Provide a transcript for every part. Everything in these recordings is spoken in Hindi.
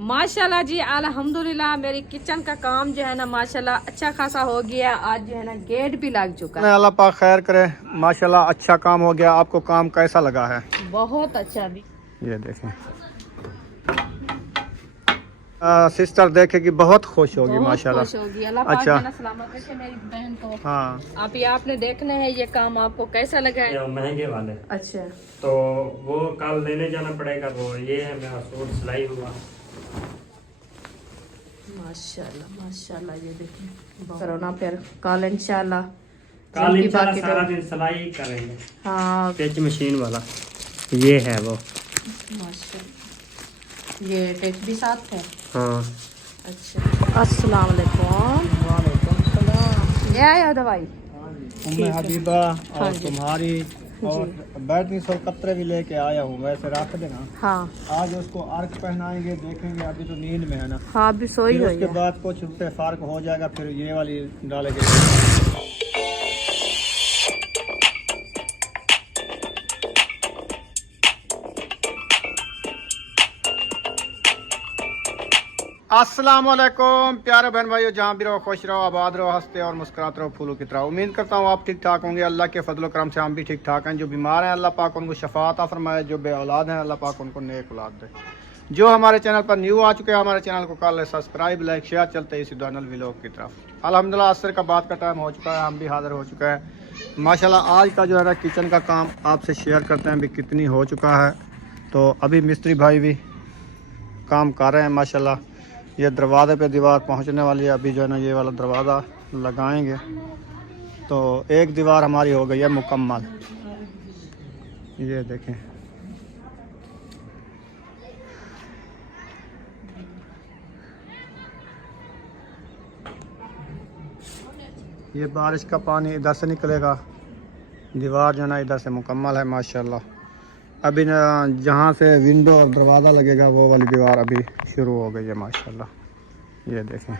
माशाल्लाह जी अल्हम्दुलिल्लाह मेरी किचन का काम जो है ना माशाल्लाह अच्छा खासा हो गया। आज जो है ना गेट भी लग चुका है। अल्लाह पाक खैर करे, माशाल्लाह अच्छा काम हो गया। आपको काम कैसा लगा है? बहुत अच्छा भी। ये देखें, सिस्टर देखेगी बहुत खुश होगी बहुत माशाल्लाह। खुश होगी। अल्लाह पाक अच्छा, है ना सलामत रखे मेरी बहन को। हाँ आप ये आपने देखना है ये काम आपको कैसा लगा है? महंगे वाले। अच्छा, तो वो कल लेने जाना पड़ेगा। वो ये है मेरा सूट सिलाई हुआ। माशाल्लाह माशाल्लाह। ये देखिए करो ना फिर कल इंशाल्लाह कल जिनकी इंशाल्लाह बाकी सारा तो- दिन सिलाई करेंगे। हाँ पेच मशीन वाला ये है वो। माशाल्लाह। ये टेप भी साथ है। हाँ अच्छा, अस्सलाम वालेकुम। ये आया दवाई। उम्मे हबीबा हाँ और जी। तुम्हारी और बैटरी सौ कतरे भी लेके आया हूँ, वैसे रख देना। हाँ आज उसको अर्क पहनाएंगे, देखेंगे। अभी तो नींद में है ना, हाँ अभी सोई फिर हुई उसके है। बाद कुछ पे फर्क हो जाएगा, फिर ये वाली डालेंगे। अस्सलाम वालेकुम प्यारे बहन भाइयों, जहाँ भी रहो खुश रहो, आबाद रहो, हंसते और मुस्कुराते रहो फूलों की तरह। उम्मीद करता हूँ आप ठीक ठाक होंगे। अल्लाह के फजल करम से हम भी ठीक ठाक हैं। जो बीमार हैं अल्लाह पाक उनको शफा अता फरमाए, जो बे औलाद हैं अल्लाह पाक उनको नेक औलाद दे। जो हमारे चैनल पर न्यू आ चुके हैं, हमारे चैनल को कर ले सब्सक्राइब, लाइक शेयर। चलते इसी दानल व्लॉग की तरफ। अल्हम्दुलिल्लाह असर का बात का टाइम हो चुका है, हम भी हाजिर हो चुके हैं माशाल्लाह। आज का जो है ना किचन का काम आपसे शेयर करते हैं अभी कितनी हो चुका है। तो अभी मिस्त्री भाई भी काम कर रहे हैं माशाल्लाह। ये दरवाज़े पे दीवार पहुंचने वाली है। अभी जो है ना ये वाला दरवाज़ा लगाएंगे तो एक दीवार हमारी हो गई है मुकम्मल। ये देखें, ये बारिश का पानी इधर से निकलेगा। दीवार जो है ना इधर से मुकम्मल है माशाल्लाह। अभी ना जहाँ से विंडो और दरवाज़ा लगेगा वो वाली दीवार अभी शुरू हो गई है माशाल्लाह। ये देखें,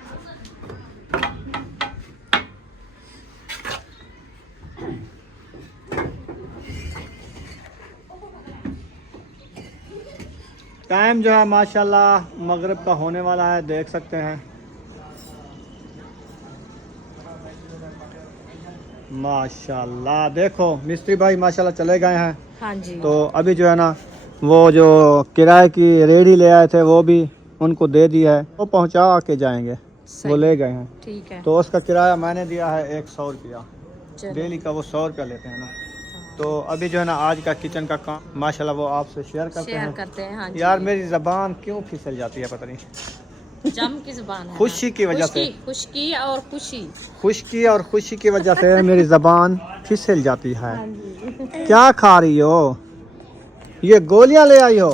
टाइम जो है माशाल्लाह मगरिब का होने वाला है, देख सकते हैं माशाल्लाह। देखो मिस्त्री भाई माशाल्लाह चले गए हैं। हाँ जी। तो अभी जो है ना वो जो किराए की रेडी ले आए थे वो भी उनको दे दिया है, वो पहुंचा के जाएंगे। वो ले गए हैं, ठीक है। तो उसका किराया मैंने दिया है 100 रुपया चलो। डेली का। वो 100 रुपया लेते हैं ना। तो अभी जो है ना आज का किचन का काम माशाल्लाह वो आपसे शेयर करते शेयर हैं। करते हैं। हाँ जी। यार मेरी ज़बान क्यों फिसल जाती है पता नहीं, जम की जुबान है। खुशी की वजह से। खुशकी और खुशी। खुशकी और खुशी की वजह से मेरी ज़बान फिसल जाती है। हाँ जी। क्या खा रही हो? ये गोलियां ले आई हो?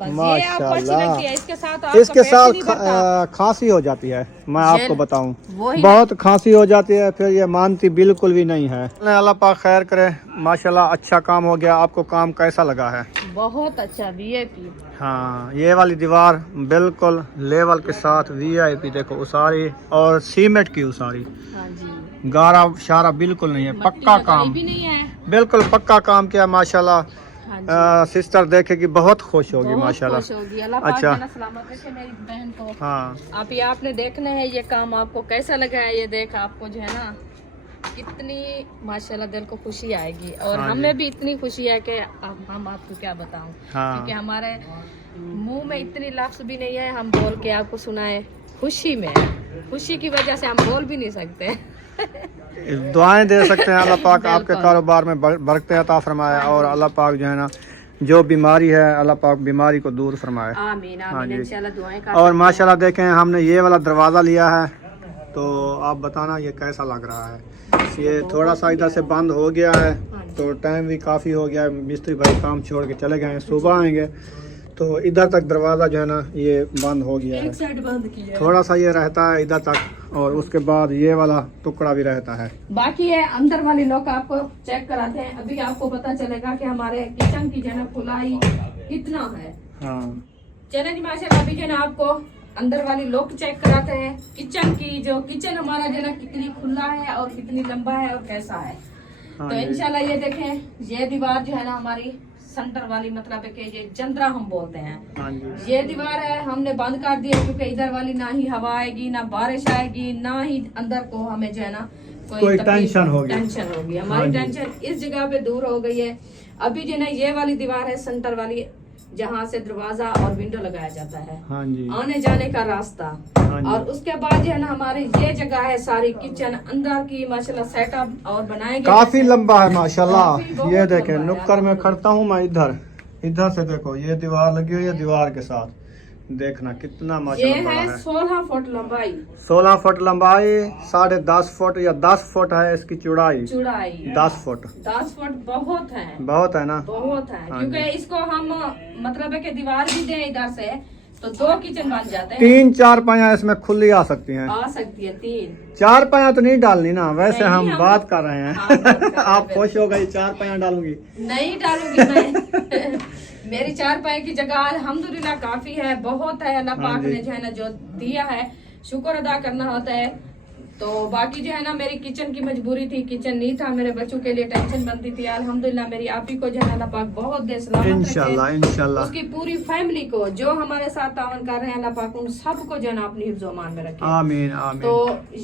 बस ये आपको अच्छी माशाल्लाह। लगती है, इसके साथ आपका इसके पेट साथ नहीं भरता। खांसी हो जाती है, मैं आपको बताऊं वही बहुत खांसी हो जाती है, फिर ये मानती बिल्कुल भी नहीं है। अल्लाह पाक खैर करे, माशाल्लाह अच्छा काम हो गया। आपको काम कैसा लगा है? बहुत अच्छा वीआईपी। हाँ, ये वाली दीवार बिल्कुल लेवल के साथ वीआईपी देखो उसारी, और सीमेंट की उसारी, हाँ जी। गारा शारा बिल्कुल नहीं है, पक्का काम, भी नहीं है। बिल्कुल पक्का काम किया माशाल्लाह। हाँ जी। सिस्टर देखेगी बहुत खुश होगी बहुत माशाल्लाह। खुश होगी। अल्लाह पाक अच्छा। है ना सलामत रखे मेरी बहन को। हाँ आप ये आपने देखना है ये काम आपको कैसा लगा है। ये देख आपको जो है ना कितनी माशाल्लाह दिल को खुशी आएगी, और हाँ हमें भी इतनी खुशी है कि हम आपको क्या बताऊं। हाँ। क्योंकि हमारे मुंह में इतनी लफ्ज भी नहीं है हम बोल के आपको सुनाए। खुशी में, खुशी की वजह से हम बोल भी नहीं सकते। दुआएं दे सकते हैं। अल्लाह पाक आपके बिल्कुल। कारोबार में बरकत अता फरमाए, और अल्लाह पाक जो है ना जो बीमारी है अल्लाह पाक बीमारी को दूर फरमाए। आमीन हाँ आमीन जी। इंशाल्लाह दुआएं कर। और माशाल्लाह देखें हमने ये वाला दरवाज़ा लिया है, तो आप बताना ये कैसा लग रहा है। ये थोड़ा सा इधर से बंद हो गया है, तो टाइम भी काफ़ी हो गया है। मिस्त्री भाई काम छोड़ के चले गए हैं, सुबह आएंगे। तो इधर तक दरवाज़ा जो है ना ये बंद हो गया है, एक साइड बंद की है। थोड़ा सा ये रहता है इधर तक, और उसके बाद ये वाला टुकड़ा भी रहता है। बाकी है अंदर वाली लॉक आपको चेक कराते हैं। अभी आपको पता चलेगा कि हमारे किचन की जो है खुलाई कितना है। हाँ चलें जी माशाल्लाह। अभी जो है ना आपको अंदर वाली लॉक चेक कराते हैं किचन की। जो किचन हमारा जो है ना कितनी खुला है और कितनी लंबा है और कैसा है। हाँ तो जी। इंशाल्लाह ये देखें, ये दीवार जो है ना हमारी सेंटर वाली, मतलब है कि ये जंदरा हम बोलते हैं। हाँ जी। ये दीवार है हमने बंद कर दिया क्योंकि इधर वाली ना ही हवा आएगी, ना बारिश आएगी, ना ही अंदर को हमें जो है ना कोई टेंशन होगी। टेंशन होगी हाँ हमारी जी। टेंशन इस जगह पे दूर हो गई है। अभी जो है ना ये वाली दीवार है सेंटर वाली, जहाँ से दरवाजा और विंडो लगाया जाता है, हाँ जी। आने जाने का रास्ता। हाँ जी। और उसके बाद जो है ना हमारी ये जगह है सारी किचन अंदर की माशाल्लाह सेटअप और बनाएंगे। काफी लंबा है माशाल्लाह। काफी बहुत ये देखें लंबा है, नुक्कड़ में खड़ता हूँ मैं, इधर से देखो ये दीवार लगी हुई है, दीवार के साथ देखना कितना ये माशाल्लाह बड़ा है है। 16 फुट लंबाई, 16 फुट लंबाई, 10.5 फुट या 10 फुट है इसकी चौड़ाई। चौड़ाई 10 फुट 10 फुट बहुत है, बहुत है ना। बहुत है। हाँ क्योंकि जी। इसको हम मतलब है कि दीवार भी दें इधर से तो 2 किचन बन जाते हैं। 3-4 पाया इसमें खुली आ सकती हैं। आ सकती है 3। 4 पाया तो नहीं डालनी ना, वैसे नहीं, हम हम बात कर रहे हैं। हाँ, बात कर रहे हैं, आप खुश हो गई 4 पाया डालूंगी? नहीं डालूंगी मैं। मेरी 4 पाए की जगह अल्हम्दुलिल्लाह काफी है, बहुत है। अल्लाह हाँ पाक जी। ने जो है ना जो दिया है शुक्र अदा करना होता है। तो बाकी जो है ना मेरी किचन की मजबूरी थी, किचन नहीं था, मेरे बच्चों के लिए टेंशन बनती थी। अल्हम्दुलिल्लाह मेरी आपी को जो है ना अल्लाह पाक बहुत देर सलामत रखे। इंशाल्लाह इंशाल्लाह। उसकी पूरी फैमिली को जो हमारे साथ तावन कर रहे हैं अल्लाह पाक उन सबको जो है ना अपनी हिफ्ज़-ओ-अमान में रखे। आमीन आमीन। तो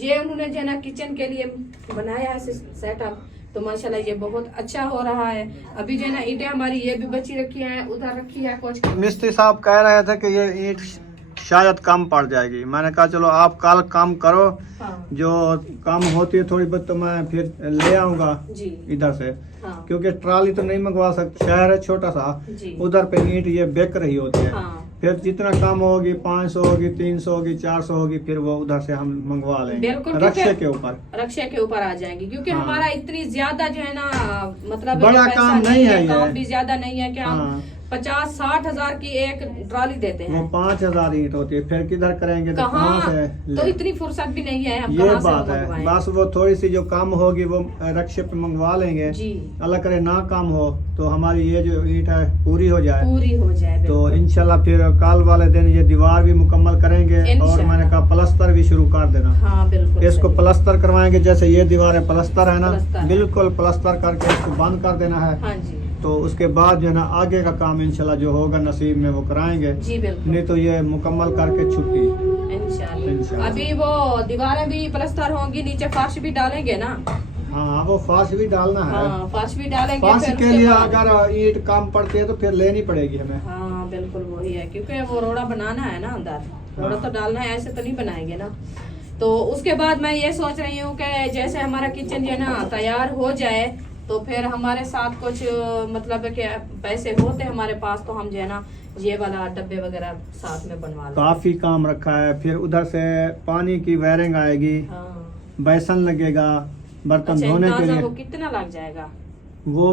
ये उन्होंने जो है ना किचन के लिए बनाया है सेटअप, तो माशाल्लाह ये बहुत अच्छा हो रहा है। अभी जो है ना ईंटें हमारी ये भी बची रखी है, उधर रखी है कुछ। मिस्त्री साहब कह रहे थे कि ये ईंट शायद कम पड़ जाएगी। मैंने कहा चलो आप कल कम करो, हाँ जो कम होती है थोड़ी बहुत तो मैं फिर ले आऊंगा जी इधर से, हाँ क्योंकि ट्राली तो नहीं मंगवा सकते, शहर है छोटा सा, जी उधर पे ईंट ये बिक रही होती है। हाँ फिर जितना कम होगी 500 होगी 300 होगी 400 होगी, फिर वो उधर से हम मंगवा लेंगे बिल्कुल, रक्षे क्योंकि- के ऊपर। रक्षा के ऊपर आ जाएंगे क्योंकि हाँ। हमारा इतनी ज्यादा जो है ना मतलब बड़ा पैसा काम नहीं है ये। काम भी ज्यादा नहीं है कि हम हाँ। 50-60 हजार की एक ट्रॉली देते वो हैं। 5000 ईंट होती है, फिर किधर करेंगे तो कहाँ कहाँ से तो ले? इतनी फुर्सत भी नहीं है, हम ये कहाँ से बात है। मंगवाएं? बस वो थोड़ी सी जो कम होगी वो रक्षे पे मंगवा लेंगे। जी अल्लाह करे ना कम हो तो हमारी ये जो ईंट है पूरी हो जाए। पूरी हो जाए तो बिल्कुल। इंशाल्लाह फिर कल वाले दिन ये दीवार भी मुकम्मल करेंगे और इंशाल्लाह। मैंने कहा प्लस्तर भी शुरू कर देना। हाँ बिल्कुल इसको सही। प्लस्तर करवाएंगे, जैसे ये दीवार है प्लस्तर है ना, प्लस्तर। बिल्कुल प्लस्तर करके इसको बंद कर देना है। हाँ जी तो उसके बाद जो है ना आगे का काम इंशाल्लाह जो होगा नसीब में वो कराएंगे, जी बिल्कुल नहीं तो ये मुकम्मल करके छुट्टी। इंशाल्लाह। इंशाल्लाह। अभी वो दीवारें भी प्लस्तर होंगी, नीचे फर्श भी डालेंगे ना। हाँ वो फर्श भी डालना है। हाँ फर्श भी डालेंगे। फर्श फिर के उसके लिए बाद- अगर ईंट कम पड़ती है तो फिर लेनी पड़ेगी हमें। हाँ बिल्कुल वही है, क्योंकि वो रोड़ा बनाना है ना अंदर, रोड़ा तो डालना है, ऐसे तो नहीं बनाएंगे ना। तो उसके बाद मैं ये सोच रही हूँ कि जैसे हमारा किचन जो है ना तैयार हो जाए तो फिर हमारे साथ कुछ मतलब है कि पैसे होते हमारे पास तो हम जो है ना ये वाला डब्बे वगैरह साथ में बनवा लें। काफी काम रखा है। फिर उधर से पानी की वायरिंग आएगी, हाँ बेसन लगेगा बर्तन अच्छा, धोने के अंदाजा लिए। वो कितना लग जाएगा? वो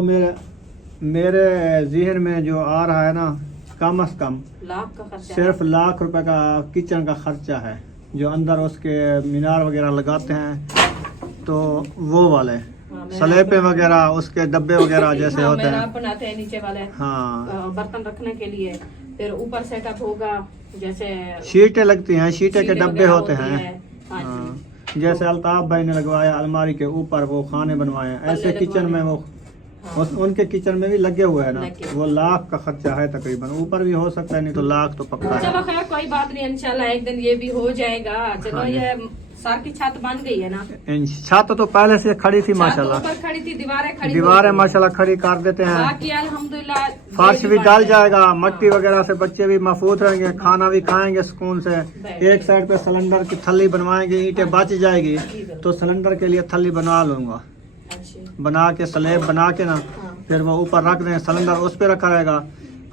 मेरे जहन में जो आ रहा है ना, कम से कम लाख का खर्चा सिर्फ लाख रुपए का किचन का खर्चा है, जो अंदर उसके मीनार वगैरह लगाते हैं तो वो वाले हाँ, मेरा सलेपे वगैरह उसके डब्बे वगैरह जैसे हाँ, होते मेरा हैं। बनाते हैं नीचे वाले हाँ बर्तन रखने के लिए। फिर ऊपर सेटअप होगा जैसे शीटें लगती हैं, शीटें के शीटें डब्बे वगैरह होते होती हैं। है। हाँ जी। हाँ, जैसे अल्ताफ भाई ने लगवाया अलमारी के ऊपर वो खाने बनवाए हैं, ऐसे पल्ले किचन में वो हाँ। उनके किचन में भी लगे हुए हैं ना, लगे। वो लाख का खर्चा है तकरीबन, ऊपर भी हो सकता है, नहीं तो लाख तो पक्का है। चलो खैर कोई बात नहीं, इंशाल्लाह एक दिन ये भी हो जाएगा। चलो हाँ जी। ये सर की छत बन गई है ना, छत तो पहले से खड़ी थी छत माशाल्लाह, ऊपर खड़ी थी, दीवारें खड़ी हो दीवारें गई। माशाल्लाह खड़ी कर देते हैं। बाकी अल्हम्दुलिल्लाह फर्श ये भी बन डाल गई। जाएगा, मट्टी हाँ। वगैरह से बच्चे भी महफूज रहेंगे, खाना भी खाएंगे सुकून से। एक साइड पे सिलेंडर की थैली बनवाएंगे, ईंटें बच जाएगी तो सिलेंडर के लिए थैली बनवा लूंगा, अच्छा बना के स्लेब बना के ना, हाँ फिर वो ऊपर रख दें, सिलेंडर उस पे रखा रहेगा।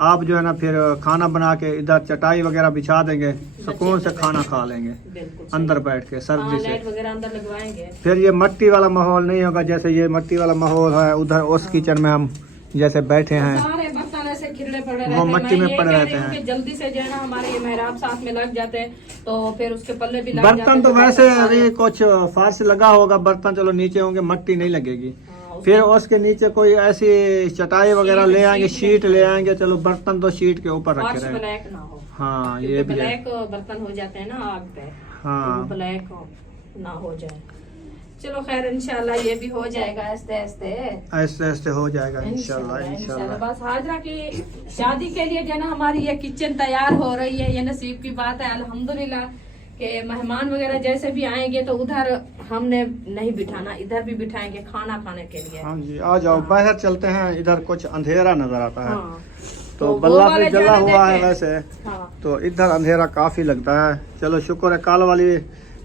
आप जो है ना फिर खाना बना के इधर चटाई वगैरह बिछा देंगे, सुकून से खाना खा लेंगे बिल्कुल सही। अंदर बैठ के हाँ, सर्दी से। लाइट वगैरह अंदर लगवाएंगे। फिर ये मट्टी वाला माहौल नहीं होगा, जैसे ये मट्टी वाला माहौल है उधर उस किचन में हम जैसे बैठे हैं, सारे बर्तन ऐसे खिले पड़े रहते वो हैं। मट्टी मैं में ये पड़े कह रहते रही हूँ हैं। कि जल्दी से जो है ना हमारे ये मेहराब साथ में लग जाते हैं तो फिर उसके पल्ले भी लग जाते बर्तन हैं, तो वैसे सारे- अभी कुछ फर्श लगा होगा, बर्तन चलो नीचे होंगे, मट्टी नहीं लगेगी। हाँ, उसके- फिर उसके नीचे कोई ऐसी चटाई वगैरह ले आएंगे, शीट ले आएंगे, चलो बर्तन तो शीट के ऊपर रखे फर्श रहे। ब्लैक ना हो, हाँ ये क्योंकि भी है। ब्लैक बर्तन हो जाते हैं ना आग पे, हाँ तो ब्लैक ना हो जाए। चलो खैर इंशाल्लाह ये भी हो जाएगा आस्ते आस्ते। ऐसे ऐसे हो जाएगा इंशाल्लाह इंशाल्लाह। बस हाजरा की शादी के लिए जो है ना हमारी ये किचन तैयार हो रही है, ये नसीब की बात है अल्हम्दुलिल्लाह के मेहमान वगैरह जैसे भी आएंगे तो उधर हमने नहीं बिठाना, इधर भी बिठाएंगे खाना खाने के लिए। हाँ जी आ जाओ बाहर चलते हैं, इधर कुछ अंधेरा नजर आता है। हाँ। तो वो बल्ला वाले भी जला जाने हुआ है देते। वैसे, हाँ। तो इधर अंधेरा काफी लगता है। चलो शुक्र है कल वाली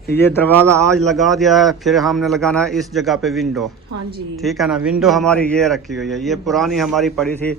ये दरवाजा आज लगा दिया है, फिर हमने लगाना है इस जगह पे विंडो। हाँ जी ठीक है ना, विंडो हमारी ये रखी हुई है, ये पुरानी हमारी पड़ी थी।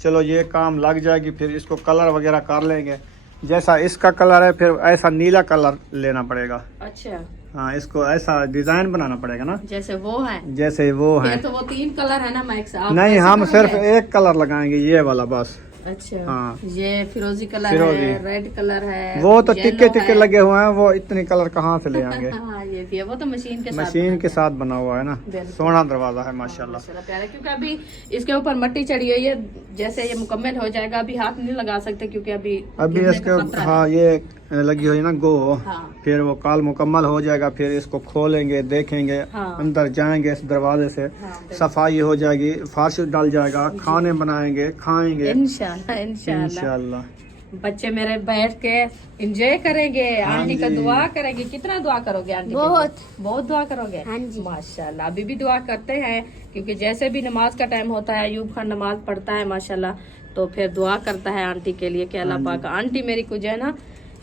चलो ये काम लग जाएगी, फिर इसको कलर वगैरह कर लेंगे। जैसा इसका कलर है फिर ऐसा नीला कलर लेना पड़ेगा। अच्छा हाँ इसको ऐसा डिजाइन बनाना पड़ेगा ना, जैसे वो है। जैसे वो है। तो वो 3 कलर है ना माइक साहब? नहीं कैसे हम सिर्फ करोगे? एक कलर लगाएंगे, ये वाला बस। अच्छा हाँ। ये फिरोजी कलर फिरोजी। है, रेड कलर है, वो तो येलो टिक्के टिक्के है। लगे हुए हैं, वो इतने कलर कहाँ से ले आएंगे। हाँ ये भी है, वो तो मशीन के साथ मशीन के साथ बना हुआ है ना, बिल्कुल। सोना दरवाजा है माशाल्लाह। माशाल्लाह प्यारा, क्योंकि अभी इसके ऊपर मट्टी चढ़ी हुई है, जैसे ये मुकम्मल हो जाएगा अभी हाथ नहीं लगा सकते क्योंकि अभी गिरने इसके का खतरा है। हाँ ये लगी हुई है ना गो। हाँ। फिर वो काल मुकम्मल हो जाएगा, फिर इसको खोलेंगे देखेंगे। हाँ। अंदर जाएंगे इस दरवाजे से, हाँ, सफाई हो जाएगी, फर्श डल जाएगा, खाने बनाएंगे खाएंगे इंशाल्लाह इंशाल्लाह। इंशाल्लाह। बच्चे मेरे बैठ के एंजॉय करेंगे, हाँ आंटी का जी। दुआ करेंगे। कितना दुआ करोगे आंटी? बहुत बहुत दुआ करोगे। हाँ जी। माशाल्लाह अभी भी दुआ करते हैं, क्योंकि जैसे भी नमाज का टाइम होता है अयूब खान नमाज पढ़ता है माशाल्लाह, तो फिर दुआ करता है आंटी के लिए कि अल्लाह हाँ पाक आंटी मेरी को जो है ना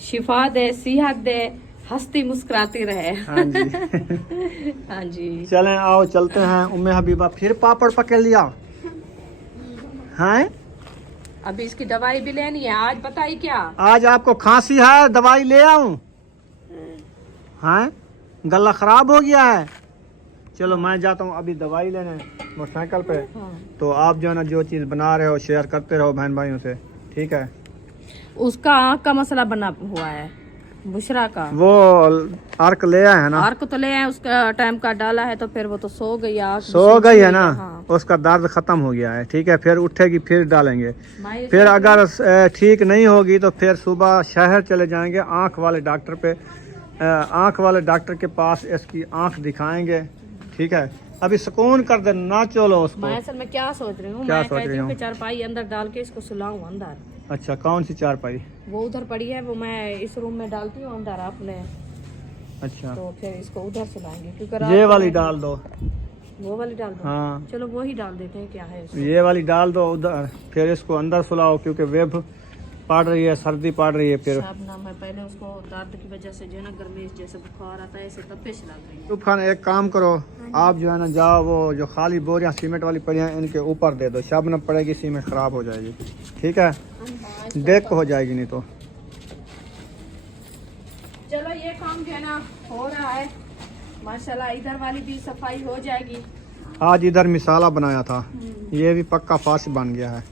शिफा दे, सेहत दे, हंसती मुस्कुराती रहे। हाँ जी। हाँ जी। चलें आओ चलते हैं। उम्मे हबीबा फिर पापड़ पकड़ लिया हैं? अभी इसकी दवाई भी लेनी है आज, बताइए क्या? आज आपको खांसी है, दवाई ले आऊं? हैं गला खराब हो गया है? चलो मैं जाता हूँ अभी दवाई लेने मोटरसाइकिल पे। हाँ। तो आप जो है ना जो चीज़ बना रहे हो शेयर करते रहो बहन भाइयों से, ठीक है? उसका आँख का मसला बना हुआ है, बुशरा का। वो अर्क ले आए है ना, आर को तो ले आए, उसका टाइम का डाला है तो फिर वो तो सो गई। सो गई है ना। हाँ। उसका दर्द खत्म हो गया है, ठीक है? फिर उठेगी फिर डालेंगे। माई फिर अगर ठीक नहीं होगी तो फिर सुबह शहर चले जाएंगे आँख वाले डॉक्टर पे, आँख वाले डॉक्टर के पास इसकी आँख दिखाएंगे, ठीक है? अभी सुकून कर दे ना, चलो उसको। मैं असल में क्या सोच रही हूँ, क्या मैं सोच कहती रही हूँ हूँ? कि चारपाई अंदर डाल के इसको सुलाऊं अंदर। अच्छा कौन सी चारपाई? वो उधर पड़ी है, वो मैं इस रूम में डालती हूँ अंदर अपने, अच्छा तो फिर इसको उधर सुलाएंगे क्योंकि रात ये को वाली मैं- डाल दो। वो वाली डाल दो। हाँ चलो वो ही डाल देते हैं, क्या है इसमें। ये वाली डाल दो उधर, फिर इसको अंदर सुलाओ क्योंकि वेब पड़ रही है, सर्दी पड़ रही है। फिर साहब मैं पहले उसको दर्द की वजह से जो है ना गर्मी जैसे बुखार आता है, ऐसे तपिश लग रही है। यूब खान एक काम करो, आप जो है ना जाओ वो जो खाली बोरियां सीमेंट वाली पड़ी हैं इनके ऊपर दे दो, शबनम पड़ेगी सीमेंट खराब हो जाएगी, ठीक है? देख को हो जाएगी नहीं तो। चलो ये काम जो है ना हो रहा है माशाल्लाह, इधर वाली भी सफाई हो जाएगी। आज इधर मिसाला बनाया था, ये भी पक्का फाश बन गया है।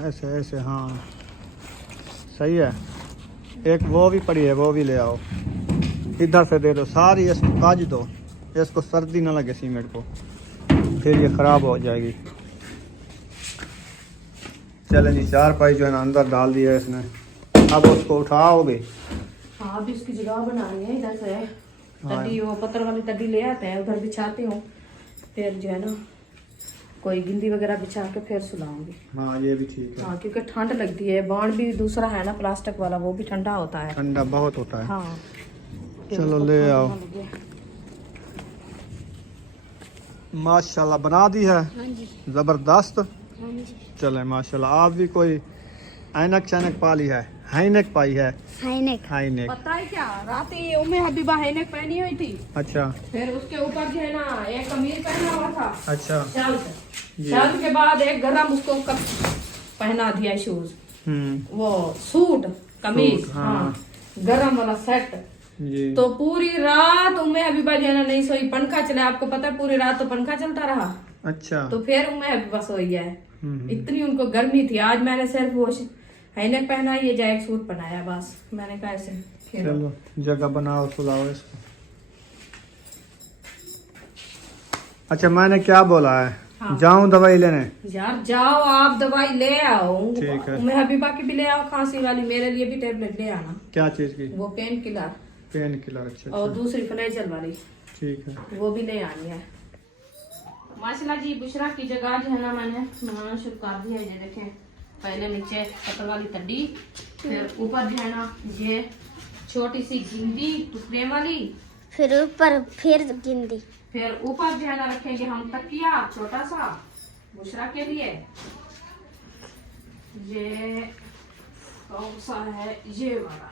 ऐसे ऐसे हाँ सही है। एक वो भी पड़ी है, वो भी ले आओ, इधर से दे दो सारी, इसको काज दो, इसको सर्दी ना लगे सीमेंट को, फिर ये खराब हो जाएगी। चले जी चारपाई जो है ना अंदर डाल दिया है इसने, अब उसको उठाओगे। हाँ अभी उसकी जगह बनानी है, इधर से हाँ। तड्डी, वो पत्थर वाली तड्डी ले आते हैं, उधर बिछाती हूँ, फिर जो है ना कोई गिंदी वगैरह बिछा के फिर सुलाऊंगी। हाँ ये भी ठीक है। हाँ क्योंकि ठंड लगती है, बाण भी दूसरा है ना प्लास्टिक वाला, वो भी ठंडा होता है। ठंडा बहुत होता है। हाँ चलो उसको ले ठंड आओ। ना लगे। माशाल्लाह बना दी है, हाँ जी जबरदस्त। हाँ जी चले माशाल्लाह, आप भी कोई ऐनक शैनक पाली है, हैनक पाई है? हाइनेक हैनक। पता है क्या, रात ही उम्मे हबीबा हैनक पहनी हुई थी, अच्छा फिर उसके ऊपर जो है ना एक कमीज पहना हुआ था अच्छा। शर्ट, जी। शर्ट के बाद एक गरम उसको पहना दिया शूज, वो सूट कमीज। सूट, हाँ। हाँ गरम वाला सेट। जी। तो पूरी रात उम्मे हबीबा जो है ना नहीं सोई, पंखा चला, आपको पता है पूरी रात तो पंखा चलता रहा, अच्छा तो फिर उम्मे हबीबा सोई है। इतनी उनको गर्मी थी। आज मैंने सिर्फ वो हैनक पहना, ये जैक सूट पहनाया, बस मैंने कहा ऐसे खेलो। चलो जगह बनाओ, सुलाओ इसको। अच्छा मैंने क्या बोला है, हाँ। जाऊं दवाई लेने? यार जाओ आप दवाई ले आओ। ठीक है। मैं हबीबा की भी ले आओ, खांसी वाली, मेरे लिए भी टेबलेट ले आना। क्या चीज की? वो पेन किलर। Pain killer. अच्छा और अच्छा। दूसरी फ्लेजल वाली, ठीक है। वो भी ले आनी है। माशाल्लाह जी, बुशरा की जगह जो है ना मैंने बनाना शुरू कर दिया है। ये देखें, पहले नीचे कटर वाली तड्डी, फिर ऊपर जो है ना ये छोटी सी गिंदी टुकड़े वाली, फिर ऊपर फिर गिंदी, फिर ऊपर जो है ना रखेंगे हम तकिया छोटा सा बुशरा के लिए। ये कौन सा है? ये वाला,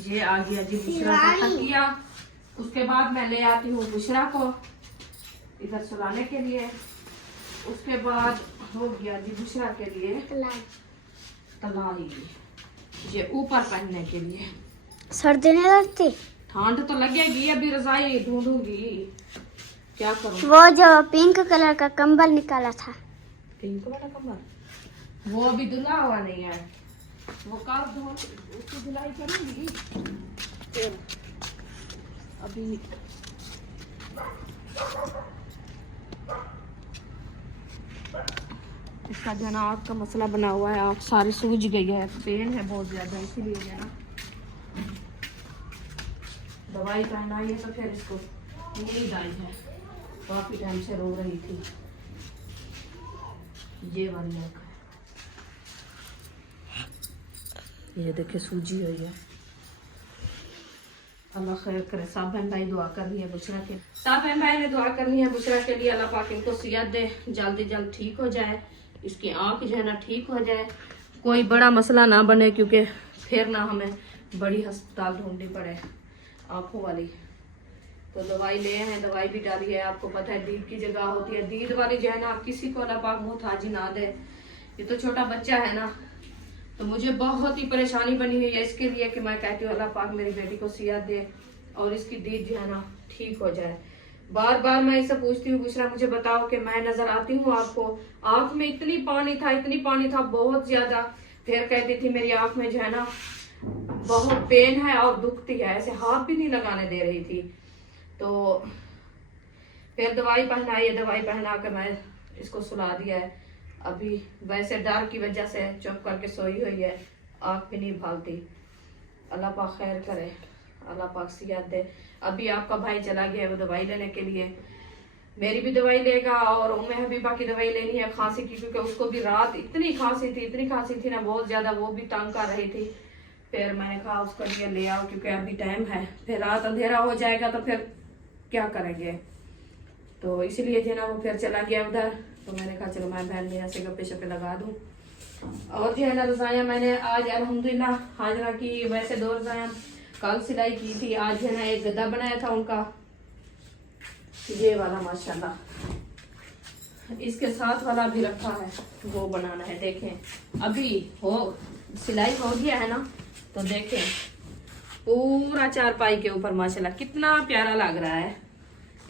ये आ गया जी बुशरा का तकिया। उसके बाद मैं ले आती हूँ बुशरा को इधर सुलाने के लिए। उसके बाद हो गया जी बुशरा के लिए तलाई, ये ऊपर पहनने के लिए। सर्दी नहीं लगती? ठंड तो लगेगी, अभी रजाई ढूंढूंगी, क्या करूं। वो जो पिंक कलर का कंबल निकाला था, पिंक वाला कमर, वो अभी धुला हुआ नहीं है, वो कब धो उसकी धुलाई करूंगी अभी। इसका जो है ना आग का मसला बना हुआ है, आग सारी सूज गई है, पेन है बहुत ज्यादा, इसीलिए जो है ना दवाई पहनाई है। तो फिर इसको नींद आई है, काफी टाइम से रो रही थी। ये वाली आँख है, ये देखिए सूजी हुई है। अल्लाह खैर करे। सब बहन भाई दुआ करनी है बुशरा के, सब बहन भाई ने दुआ करनी है बुशरा के लिए। अल्लाह पाक इनको सेहत दे, जल्दी जल्द ठीक हो जाए, इसकी आँख जो है ना ठीक हो जाए, कोई बड़ा मसला ना बने, क्योंकि फिर ना हमें बड़ी अस्पताल ढूंढनी पड़े आँखों वाली। तो दवाई ले आए, दवाई भी डाली है। आपको पता है दीद की जगह होती है, दीद वाली जो है ना किसी को अल्लाह पाक मुहताजी ना दे। ये तो छोटा बच्चा है ना, तो मुझे बहुत ही परेशानी बनी हुई है इसके लिए कि मैं कहती हूँ अल्लाह पाक मेरी बेटी को सेहत दे और इसकी दीद जो है ना ठीक हो जाए। बार बार मैं इसे पूछती हूँ बुशरा मुझे बताओ कि मैं नजर आती हूँ आपको? आंख में इतनी पानी था बहुत ज्यादा। फिर कहती थी मेरी आंख में जो है ना बहुत पेन है और दुखती है, ऐसे हाथ भी नहीं लगाने दे रही थी। तो फिर दवाई पहनाई है, दवाई पहना कर मैं इसको सुला दिया है। अभी वैसे डर की वजह से चुप करके सोई हुई है, आँख भी नहीं भागती। अल्लाह पाक खैर करे, अल्लाह पाक सेहत दे। अभी आपका भाई चला गया है वो दवाई लेने के लिए, मेरी भी दवाई लेगा और उम्मे हबीबा की दवाई लेनी है खांसी की, क्योंकि उसको भी रात इतनी खांसी थी ना बहुत ज्यादा, वो भी तंग कर रही थी। फिर मैंने कहा उसके लिए ले आओ क्योंकि अभी टाइम है, फिर रात अंधेरा हो जाएगा तो फिर क्या करेंगे। तो इसीलिए जो ना वो फिर चला गया उधर। तो मैंने कहा चलो मैं बहन यहाँ से गप्पे शप्पे लगा दूँ। और जो है ना रजाया मैंने आज अल्हम्दुलिल्लाह हाजरा की, वैसे 2 रजाया कल सिलाई की थी। आज जो है ना एक गद्दा बनाया था उनका, ये वाला माशाल्लाह। इसके साथ वाला भी रखा है, वो बनाना है। देखें अभी हो सिलाई हो गया है ना, तो देखें पूरा चारपाई के ऊपर माशाल्लाह कितना प्यारा लग रहा है।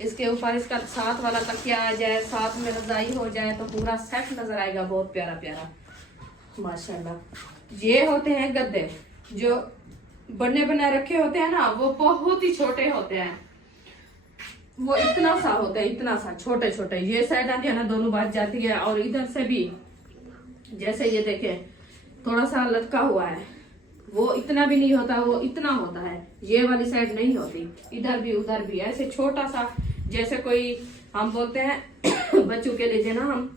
इसके ऊपर इसका साथ वाला तकिया आ जाए, साथ में रजाई हो जाए तो पूरा सेट नजर आएगा, बहुत प्यारा प्यारा माशाल्लाह। ये होते हैं गद्दे जो बने बनाए रखे होते हैं ना, वो बहुत ही छोटे होते हैं, वो इतना सा होता है, इतना सा छोटे छोटे। ये साइड आती है ना दोनों बात जाती है, और इधर से भी जैसे ये देखे थोड़ा सा लटका हुआ है, वो इतना भी नहीं होता, वो इतना होता है। ये वाली साइड नहीं होती, इधर भी उधर भी ऐसे छोटा सा, जैसे कोई हम बोलते हैं बच्चों के लिए ना हम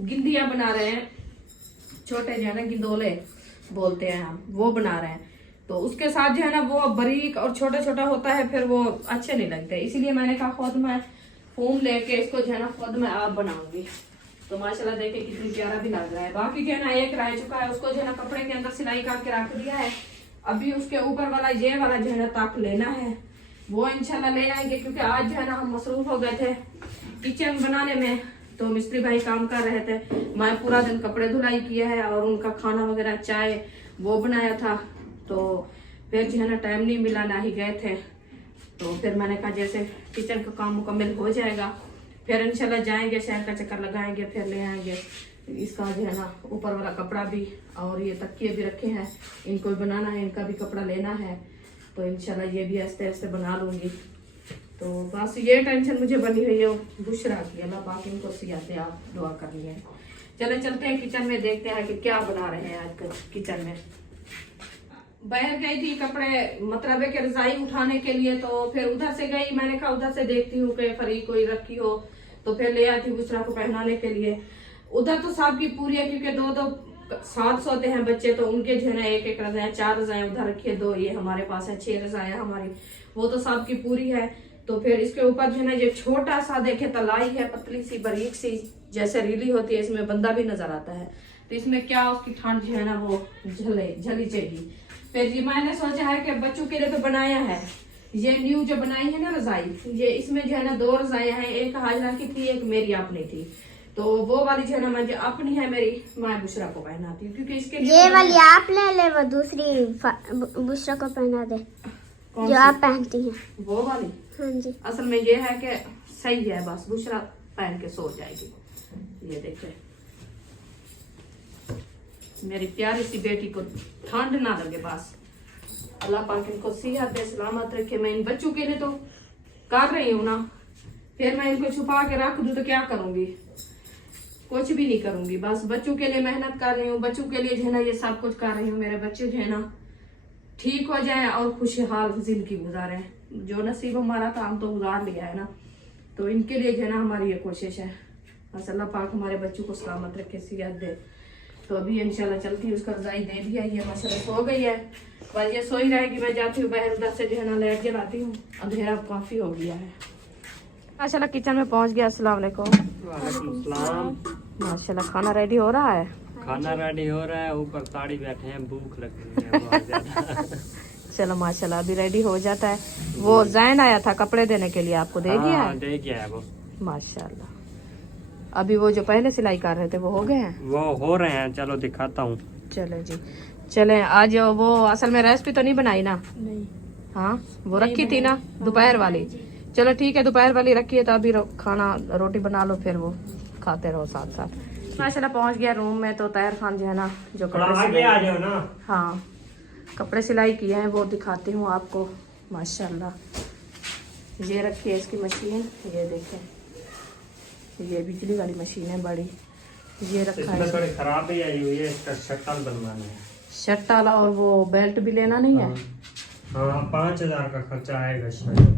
गिंदिया बना रहे हैं, छोटे जो है ना गिंदोले बोलते हैं हम, वो बना रहे हैं। तो उसके साथ जो है ना वो बारीक और छोटा छोटा होता है, फिर वो अच्छे नहीं लगते। इसीलिए मैंने कहा खुद मैं फोम लेके इसको जो है ना खुद मैं आप बनाऊंगी। तो माशाल्लाह देखे कितनी प्यारा भी लग रहा है। बाकी जो है ना एक रह चुका है, उसको जो है ना कपड़े के अंदर सिलाई करके रख दिया है। अभी उसके ऊपर वाला ये वाला जो है ना ताक लेना है, वो इंशाल्लाह ले आएंगे, क्योंकि आज जो है ना हम मसरूफ हो गए थे किचन बनाने में। तो मिस्त्री भाई काम कर रहे थे, मैं पूरा दिन कपड़े धुलाई किया है और उनका खाना वगैरह चाय वो बनाया था। तो फिर जो है ना टाइम नहीं मिला, ना ही गए थे। तो फिर मैंने कहा जैसे किचन का काम मुकम्मल हो जाएगा फिर इंशाल्लाह जाएंगे, शहर का चक्कर लगाएंगे, फिर ले आएंगे। इसका जो है ना ऊपर वाला कपड़ा भी और ये तकिए भी रखे हैं, इनको भी बनाना है, इनका भी कपड़ा लेना है। तो इंशाल्लाह ये भी आस्ते आस्ते बना लूंगी। तो बस ये टेंशन मुझे बनी हुई है बुशरा की, अल्लाह पाक इनको सियाते आप दुआ करनी है। चले चलते हैं किचन में, देखते हैं कि क्या बना रहे हैं आज किचन में। बाहर गई थी कपड़े मतलब के रजाई उठाने के लिए, तो फिर उधर से गई, मैंने कहा उधर से देखती हूँ कि फरी कोई रखी हो, तो फिर ले आती बुशरा को पहनाने के लिए। उधर तो सबकी पूरी है क्योंकि 2-2 साथ सोते हैं बच्चे, तो उनके जो है ना 1-1 रजाएं, 4 रजाएं उधर रखी है, 2 ये हमारे पास है, 6 रजाएं हमारी, वो तो सबकी पूरी है। तो फिर इसके ऊपर जो है ना ये छोटा सा देखे तलाई है, पतली सी बारीक सी जैसे रीली होती है, इसमें बंदा भी नजर आता है, तो इसमें क्या उसकी ठंड जो है ना वो झली चेगी। फिर ये मैंने सोचा है कि बच्चों के लिए तो बनाया है, ये न्यू जो बनाई है ना रजाई, ये इसमें जो है ना 2 रजाएं हैं, एक हाजरा की थी, एक मेरी अपनी थी, तो वो वाली जो है ना मुझे अपनी है मेरी, मैं बुशरा को पहनाती हूँ क्योंकि इसके लिए ये वाली आप ले ले, वो दूसरी बुशरा को पहना दे जो आप पहनती हैं। वो वाली हाँ जी। असल में ये है कि सही है, बस बुशरा पहन के सो जाएगी। ये देखिए मेरी प्यारी सी बेटी को ठंड ना लगे, बस अल्लाह पाक इनको सेहत दे, सलामत रखे। मैं इन बच्चों के लिए तो कर रही हूँ ना, फिर मैं इनको छुपा के रख दूँ तो क्या करूंगी, कुछ भी नहीं करूंगी, बस बच्चों के लिए मेहनत कर रही हूँ, बच्चों के लिए जो है ना ये सब कुछ कर रही हूँ। मेरे बच्चे जो है ना ठीक हो जाए और खुशहाल जिंदगी गुजारे, जो नसीब हमारा था हम तो गुजार लिया है ना, तो इनके लिए जो है ना हमारी ये कोशिश है, बस अल्लाह पाक हमारे बच्चों को सलामत रखे, सेहत दे। तो अभी इंशाल्लाह चलती है, उसका रजाई दे दिया, ये माशाल्लाह सो गई है, बस ये सोई रहेगी, मैं जाती हूँ बाहर, उधर से जो है ना लाइट जलाती हूँ, अंधेरा काफी हो गया है। माशाल्लाह किचन में पहुंच गया। अस्सलाम वालेकुम। वालेकुम सलाम। माशाल्लाह खाना रेडी हो रहा है। खाना रेडी हो रहा है, ऊपर ताड़ी बैठे हैं, भूख लग रही है बहुत ज्यादा। चलो माशाल्लाह अभी रेडी हो जाता है। वो जैन आया था कपड़े देने के लिए, आपको दे दिया है? दे गया है वो माशाल्लाह। अभी वो जो पहले सिलाई कर रहे थे वो हो गए हैं? वो हो रहे हैं, चलो दिखाता हूँ। चले जी चले। आज वो असल में रेसिपी तो नहीं बनाई ना? नहीं। हाँ वो रखी थी ना दोपहर वाली, चलो ठीक है दोपहर वाली रखी है, तो अभी खाना रोटी बना लो, फिर वो खाते रहो साथ साथ। माशाल्लाह पहुंच गया रूम में, तो ताहिर खान जो है ना जो कपड़े आगे आ जाओ ना। हाँ कपड़े सिलाई किए हैं वो दिखाती हूँ आपको। माशाल्लाह ये रखी है इसकी मशीन, ये देखें, ये बिजली वाली मशीन है बड़ी, ये रखा इसमें है। थोड़ी खराबी आई हुई है, इसका शटल बनवाना है। शटल और वो बेल्ट भी लेना नहीं है? हाँ 5000 का खर्चा आएगा शायद।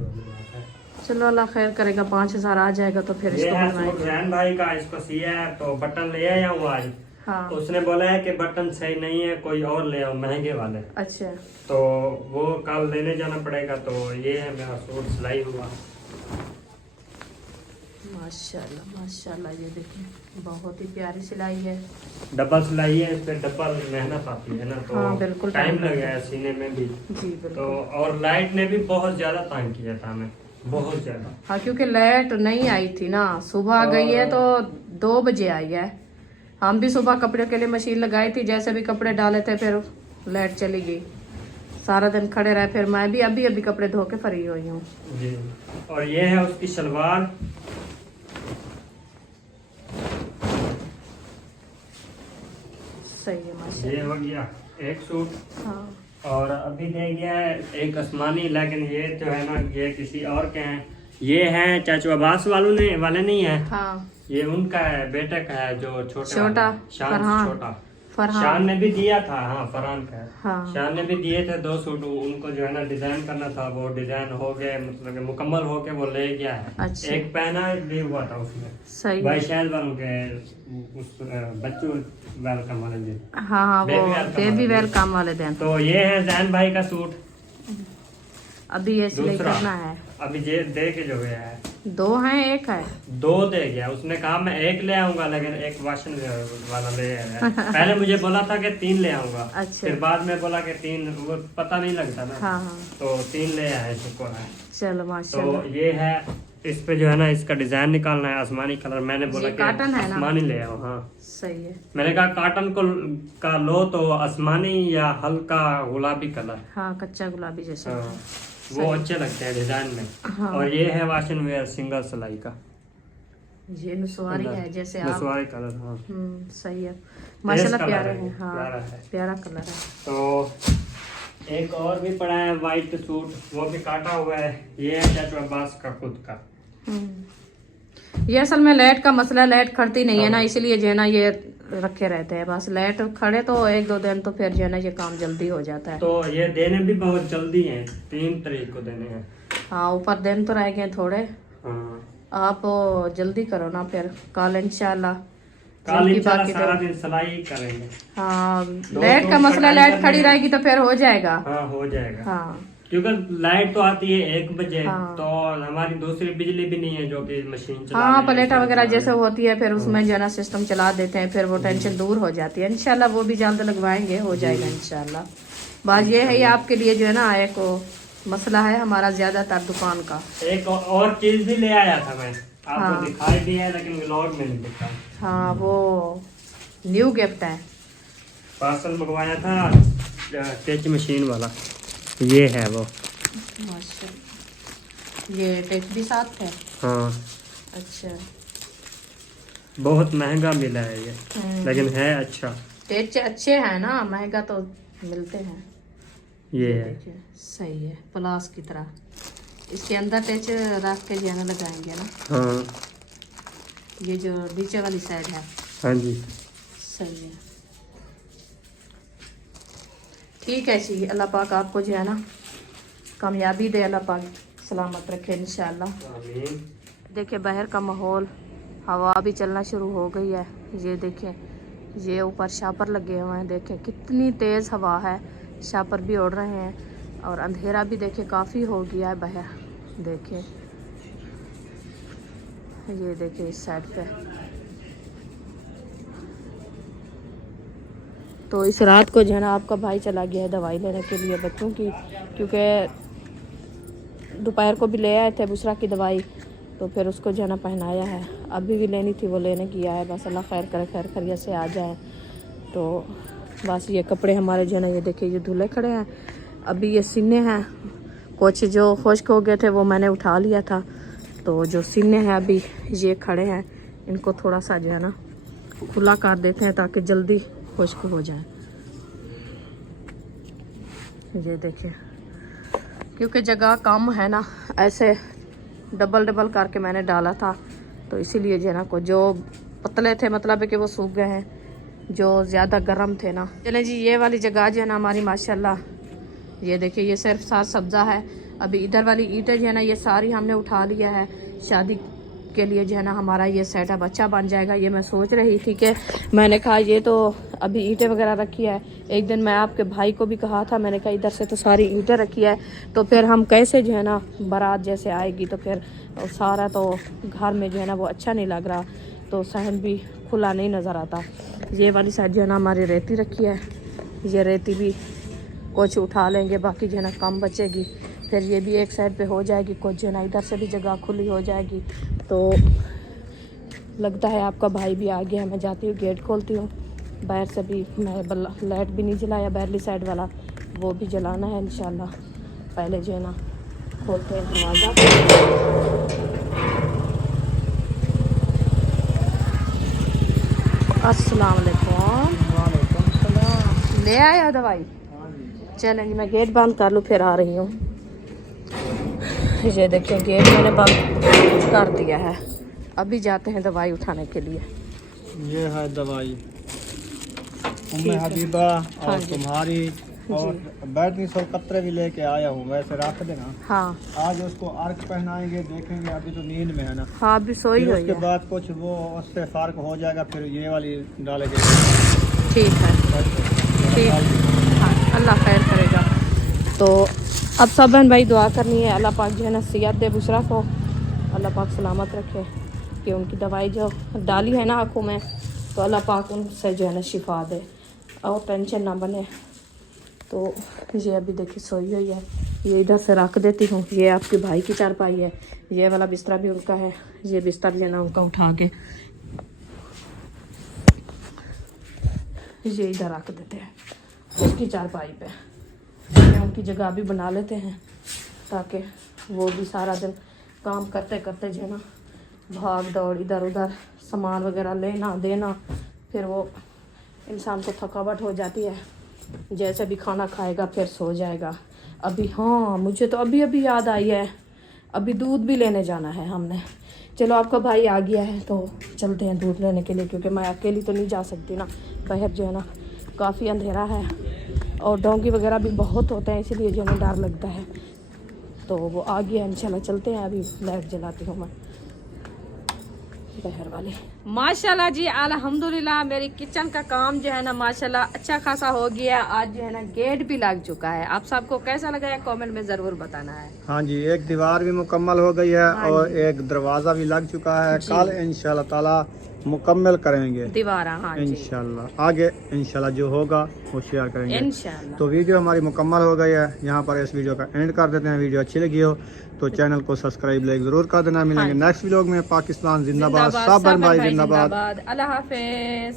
चलो अल्लाह खैर करेगा, 5000 आ जाएगा तो फिर ये इसको है बनवाएंगे। जैन भाई का, इसको सिया है तो बटन ले आया हूँ आज। हाँ उसने बोला है कि बटन सही नहीं है, कोई और ले आओ महंगे वाले, अच्छा। तो वो कल लेने जाना पड़ेगा। तो ये है मेरा सूट सिलाई हुआ। माशाल्लाह माशाल्लाह ये देखिए बहुत ही प्यारी सिलाई है, डबल सिलाई है, इस पे डबल मेहनत आती है ना, तो हाँ, बिल्कुल टाइम टाइम लग गया है सीने में भी। जी बिल्कुल। तो और लाइट ने भी बहुत ज्यादा तंग किया था हमें, बहुत ज्यादा। हाँ क्योंकि लाइट नहीं आई थी ना, सुबह गई है तो 2 बजे आई है। हम भी सुबह कपड़े के लिए मशीन लगाई थी, जैसे भी कपड़े डाले थे फिर लाइट चली गई, सारा दिन खड़े रहे, फिर मैं भी अभी कपड़े धो के फ्री हुई हूँ। जी और ये है उसकी सलवार, सही है माशाल्लाह। ये हो गया एक सूट। हाँ और अभी दे गया है एक आसमानी, लेकिन ये जो है ना ये किसी और के हैं, ये हैं चाचू अब्बास वाले नहीं है, हाँ ये उनका है, बेटे का है जो छोटा छोटा शान फरहान। छोटा फरहान शान ने भी दिया था। हाँ फरहान का है। हाँ शान ने भी दिए थे 2 सूट, उनको जो है ना डिजाइन करना था, वो डिजाइन हो गए, मतलब कि मुकम्मल हो के वो ले गया है। अच्छा। एक पहना भी हुआ था उसमें, सही भाई है। शहद वालों के उस बच्चों वेलकम वाले दिन। हाँ हाँ वो Baby welcome बेबी वाले वेलकम वाले दिन। तो ये है जैन भाई का सूट। अभी ये सिलाई दूसरा करना है। अभी ये दे के जो गया है, 2 हैं 1 है? 2 दे गया। उसने कहा मैं 1 ले आऊंगा, लेकिन एक वाशन वाला ले आया। पहले मुझे बोला था कि 3 ले आऊंगा, अच्छा। फिर बाद में बोला कि 3 वो पता नहीं लगता ना। हाँ हाँ तो 3 ले आए, शुक्र है। चलो तो माशाल्लाह। ये है, इस पे जो है ना इसका डिजाइन निकालना है, आसमानी कलर। मैंने बोला ये कि कॉटन है ना? आसमानी ले आओ। हाँ सही है। मैंने कहा कॉटन का लो तो आसमानी या हल्का गुलाबी कलर, हाँ कच्चा गुलाबी जैसा। हाँ, वो अच्छे लगते हैं डिजाइन में। हाँ। और ये है वाशन वेयर सिंगल सिलाई का, ये नुसवारी है जैसे आप। नसवारी कलर। हाँ सही है माशाल्लाह, कलर प्यारे है, हैं। हाँ प्यारा है। प्यारा कलर है। तो एक और भी पड़ा है वाइट सूट, वो भी काटा हुआ है। ये है चाचू अब्बास का खुद का। ये असल में लाइट का मसला, लाइट खड़ती नहीं है ना, हाँ। इसलिए जो है ना ये रखे रहते हैं। बस लाइट खड़े तो 1-2 दिन तो फिर जो है ना ये काम जल्दी हो जाता है। तो ये देने भी बहुत जल्दी हैं, 3 तारीख को देने हैं। हाँ, ऊपर दिन तो रह गए थोड़े। हाँ, आप जल्दी करो ना, फिर कल इंशाल्लाह कल जिनकी इंशाल्लाह बाकी सारा तो- दिन सिलाई करेंगे। हाँ, दो लाइट का सूट मसला, कटाई लाइट करने खड़ी हैं। रहेगी तो फिर हो जाएगा। हाँ, हो जाएगा। हाँ क्योंकि लाइट तो आती है 1 बजे, हाँ। तो हमारी दूसरी बिजली भी नहीं है जो कि मशीन चला हाँ, रहे हैं, प्लेटा इसमें वगैरह चला जैसे रहे हैं। होती है फिर उसमें जो है ना सिस्टम चला देते हैं, फिर वो टेंशन दूर हो जाती है। इंशाल्लाह वो भी जल्द लगवाएंगे, हो जाएगा इंशाल्लाह। बात ये है, ये आपके लिए जो है ना एक मसला है हमारा ज्यादातर दुकान का। एक और चीज भी ले आया था मैं, आपको हाँ। दिखाई भी है लेकिन व्लॉग में नहीं दिखा। हाँ, वो न्यू गिफ्ट है। पार्सल मंगवाया था टेच मशीन वाला, ये है वो। माशाल्लाह, ये टेप भी साथ है। हाँ, अच्छा, बहुत महंगा मिला है ये, लेकिन है अच्छा। टेप अच्छे हैं ना, महंगा तो मिलते हैं। ये है, देखिए सही है, प्लास की तरह। इसके अंदर टेच रख के जाना लगाएंगे ना। हाँ ये जो नीचे वाली साइड है, हाँ जी। सही है, ठीक है जी। अल्लाह पाक आपको जो है ना कामयाबी दे, अल्लाह पाक सलामत रखे इंशाल्लाह। आमीन। देखिए बाहर का माहौल, हवा भी चलना शुरू हो गई है। ये देखिए, ये ऊपर शापर लगे हुए हैं, देखें कितनी तेज़ हवा है, शापर भी उड़ रहे हैं। और अंधेरा भी देखिए काफ़ी हो गया है बाहर। देखिए, ये देखिए इस साइड पे। तो इस रात को जो है ना आपका भाई चला गया है दवाई लेने के लिए बच्चों की, क्योंकि दोपहर को भी ले आए थे बुशरा की दवाई, तो फिर उसको जो है ना पहनाया है। अभी भी लेनी थी, वो लेने गया है। बस अल्लाह खैर करे, खैर खैरियत से आ जाए। तो बस ये कपड़े हमारे जो है ना, ये देखिए ये धुले खड़े हैं। अभी ये सीने हैं, कुछ जो खुश्क हो गए थे वो मैंने उठा लिया था। तो जो सीने हैं अभी ये खड़े हैं, इनको थोड़ा सा जो है ना खुला कर देते हैं ताकि जल्दी खुश्क हो जाए। ये देखिए, क्योंकि जगह कम है ना, ऐसे डबल डबल करके मैंने डाला था, तो इसीलिए जो है ना को जो पतले थे मतलब है कि वो सूख गए हैं, जो ज़्यादा गर्म थे ना। चले जी, ये वाली जगह जो है ना हमारी माशाल्लाह, ये देखिए ये सिर्फ साथ सब्ज़ा है। अभी इधर वाली ईंटें जो है ना ये सारी हमने उठा लिया है। शादी के लिए जो है ना हमारा ये सेटअप अच्छा बन जाएगा। ये मैं सोच रही थी कि मैंने कहा ये तो अभी ईंटें वगैरह रखी है। एक दिन मैं आपके भाई को भी कहा था, मैंने कहा इधर से तो सारी ईंटें रखी है, तो फिर हम कैसे जो है ना बारात जैसे आएगी तो फिर सारा तो घर में जो है ना वो अच्छा नहीं लग रहा, तो सहन भी खुला नहीं नज़र आता। ये वाली साइड जो है ना हमारी रेती रखी है, ये रेती भी कुछ उठा लेंगे, बाकी जो है ना कम बचेगी। फिर ये भी एक साइड पे हो जाएगी, कुछ जो है ना इधर से भी जगह खुली हो जाएगी। तो लगता है आपका भाई भी आ गया है। मैं जाती हूँ, गेट खोलती हूँ। बाहर से भी मैं लाइट भी नहीं जलाया, बाहरली साइड वाला वो भी जलाना है इंशाल्लाह। पहले जो है ना खोलते हैं दरवाज़ा। अस्सलाम वालेकुम। ले आया दवाई? चलें जी, मैं गेट बंद कर लूँ, फिर आ रही हूँ। ये देखिए गेट मैंने बंद कर दिया है। अभी जाते हैं दवाई उठाने के लिए। ये है दवाई ठीक उम्मे है। हबीबा हाँ और जी। तुम्हारी, और बैटरी सौ कतरे भी लेके आया हूँ, वैसे रख देना। हाँ आज उसको अर्क पहनाएंगे, देखेंगे, अभी तो नींद में है ना। हाँ, अभी सोई फिर हुई उसके है। बाद कुछ वो उससे फार्क हो जाएगा, फिर ये वाली डालेंगे। ठीक है, ठीक। हाँ, अल्लाह खैर करेगा। तो अब सब बहन भाई दुआ करनी है, अल्लाह पाक जो है ना सेहत दे बुशरा को, अल्लाह पाक सलामत रखे, कि उनकी दवाई जो डाली है ना आँखों में, तो अल्लाह पाक उनसे जो है ना शिफा दे और टेंशन ना बने। तो ये अभी देखिए सोई हुई है, ये इधर से रख देती हूँ। ये आपके भाई की चारपाई है, ये वाला बिस्तरा भी उनका है। ये बिस्तर जो है ना उनका उठा के ये इधर रख देते हैं उसकी चारपाई पे। उनकी जगह भी बना लेते हैं ताकि वो भी सारा दिन काम करते करते जो है ना भाग दौड़ इधर उधर सामान वगैरह लेना देना, फिर वो इंसान को थकावट हो जाती है। जैसे भी खाना खाएगा फिर सो जाएगा। अभी हाँ, मुझे तो अभी अभी याद आई है, अभी दूध भी लेने जाना है हमने। चलो आपका भाई आ गया है तो चलते हैं दूध लेने के लिए, क्योंकि मैं अकेली तो नहीं जा सकती ना। बाहर जो है ना काफ़ी अंधेरा है और डोंगी वगैरह भी बहुत होते हैं, इसलिए जो है ना डर लगता है। तो वो आ गया, इंशाल्लाह चलते हैं। अभी लाइट जलाती हूँ मैं बहर वाले। माशाल्लाह जी अल्हम्दुलिल्लाह, मेरी किचन का काम जो है ना माशाल्लाह अच्छा खासा हो गया। आज जो है ना गेट भी लग चुका है। आप सबको कैसा लगा है कमेंट में ज़रूर बताना है। हाँ जी, एक दीवार भी मुकम्मल हो गई है और एक दरवाज़ा भी लग चुका है। कल इंशाल्लाह ताला मुकम्मल करेंगे दीवारा। हाँ जी, इंशाल्लाह। आगे इंशाल्लाह जो होगा वो शेयर करेंगे इंशाल्लाह। तो वीडियो हमारी मुकम्मल हो गई है। यहाँ पर इस वीडियो का एंड कर देते हैं। वीडियो अच्छी लगी हो तो चैनल को सब्सक्राइब लाइक जरूर कर देना। मिलेंगे नेक्स्ट व्लॉग में। पाकिस्तान जिंदाबाद, सब भाई जिंदाबाद। अल्लाह हाफिज।